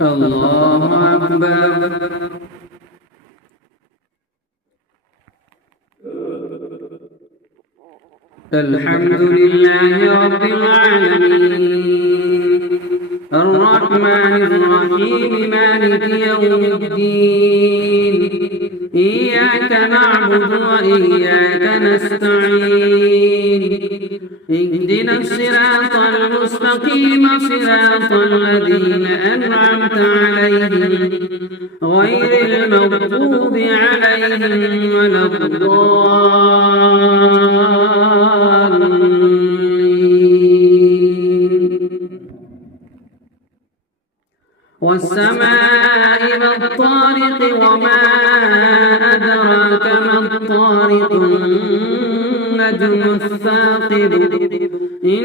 الله أكبر. الحمد لله رب العالمين الرحمن الرحيم مالك يوم الدين إياك نعبد وإياك نستعين اهدنا الصراط المستقيم صراط الذين أنعمت عليهم غير المغضوب عليهم ولا والسماء والطارق وما أدراك ما الطارق النجم الثاقب إن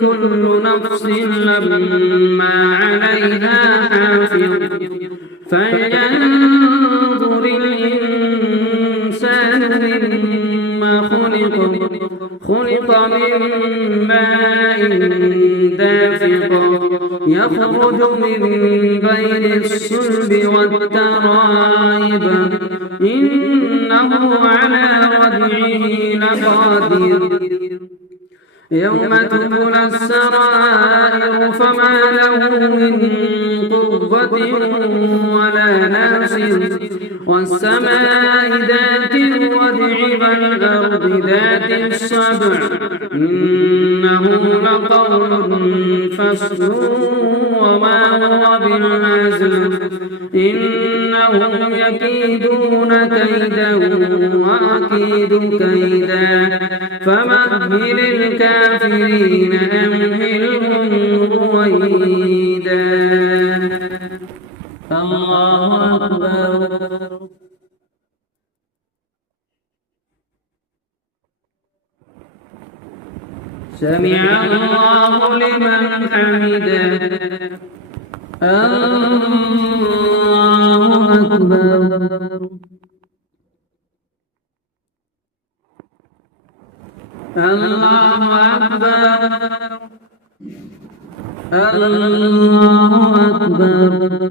كل نفس لما عليها حافظ فلينظر الإنسان مما خلق من ماء دافق يخرج من بين الصلب والترائب إنه على رجعه لقادر يوم تبلى السرائر فما له من قوة ولا ناصر والسماء ذات الرجع والأرض ذات الصدع إنه لقول فصل وما هو بالهزل إنهم يكيدون كيدا وأكيد كيدا فمهل الكافرين أمهلهم رويدا. الله أكبر. سمع الله لمن حمده. الله أكبر. الله أكبر. الله أكبر.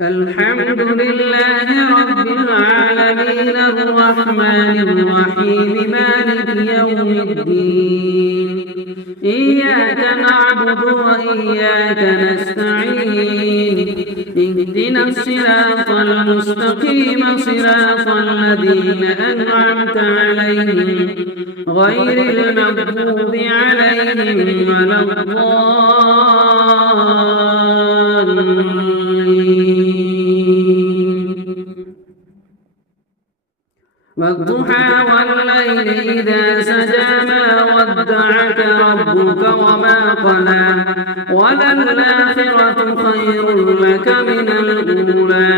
الحمد لله رب العالمين الرحمن الرحيم مالك يوم الدين إياك نعبد وإياك نستعين اهدنا الصراط المستقيم صراط الذين أنعمت عليهم غير المغضوب عليهم ولا والضحى والليل إذا سجى ما ودعك ربك وما قلى وللآخرة خير لك من الأولى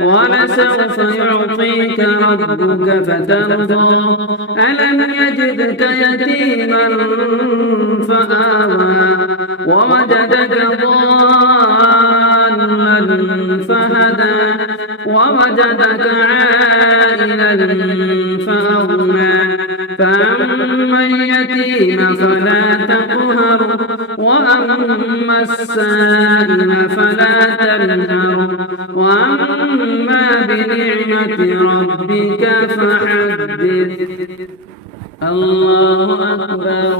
ولسوف يعطيك ربك فترضى ألم يجدك يتيما فآوى ووجدك ضالا فهدى ووجدك عائلا فأغنى فأما اليتيم فلا تقهر وأما السائل فلا تنهر وأما بنعمة ربك فحدث. الله أكبر.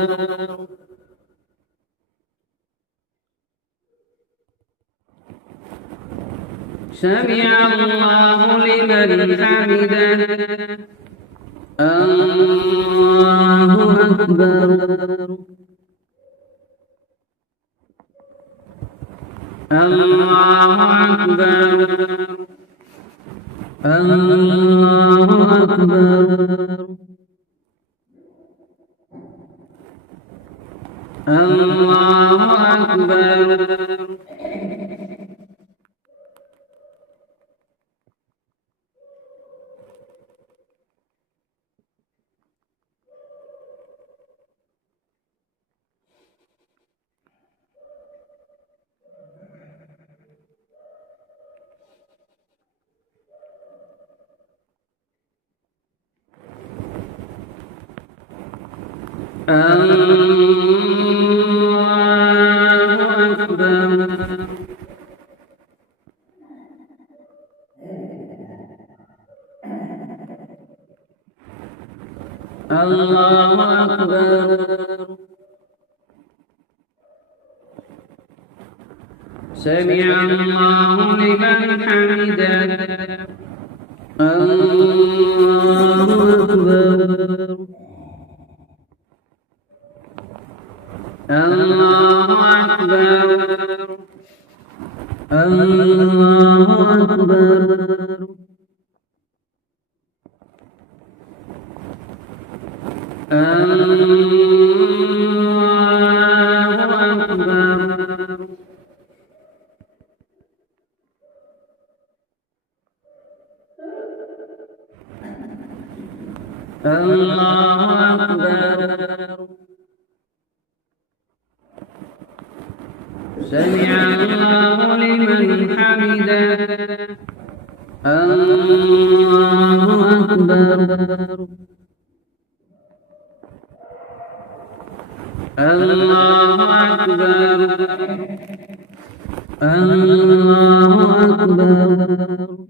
سمع الله لمن حمده. الله أكبر. الله أكبر. الله أكبر. الله أكبر. الله أكبر. الله أكبر. سمع الله لمن حمده. الله أكبر. الله أكبر. الله أكبر. الله أكبر. الله أكبر. سمع الله لمن حمده. الله أكبر. الله أكبر. الله أكبر.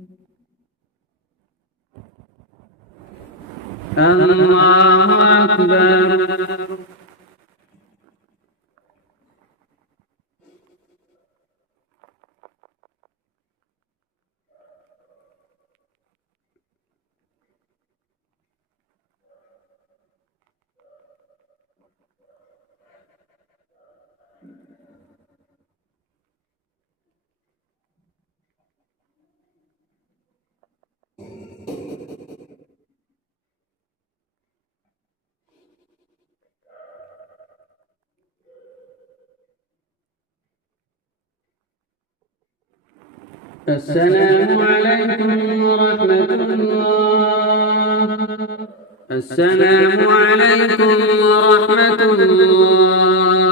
الله أكبر. السلام عليكم ورحمة الله. السلام عليكم ورحمة الله.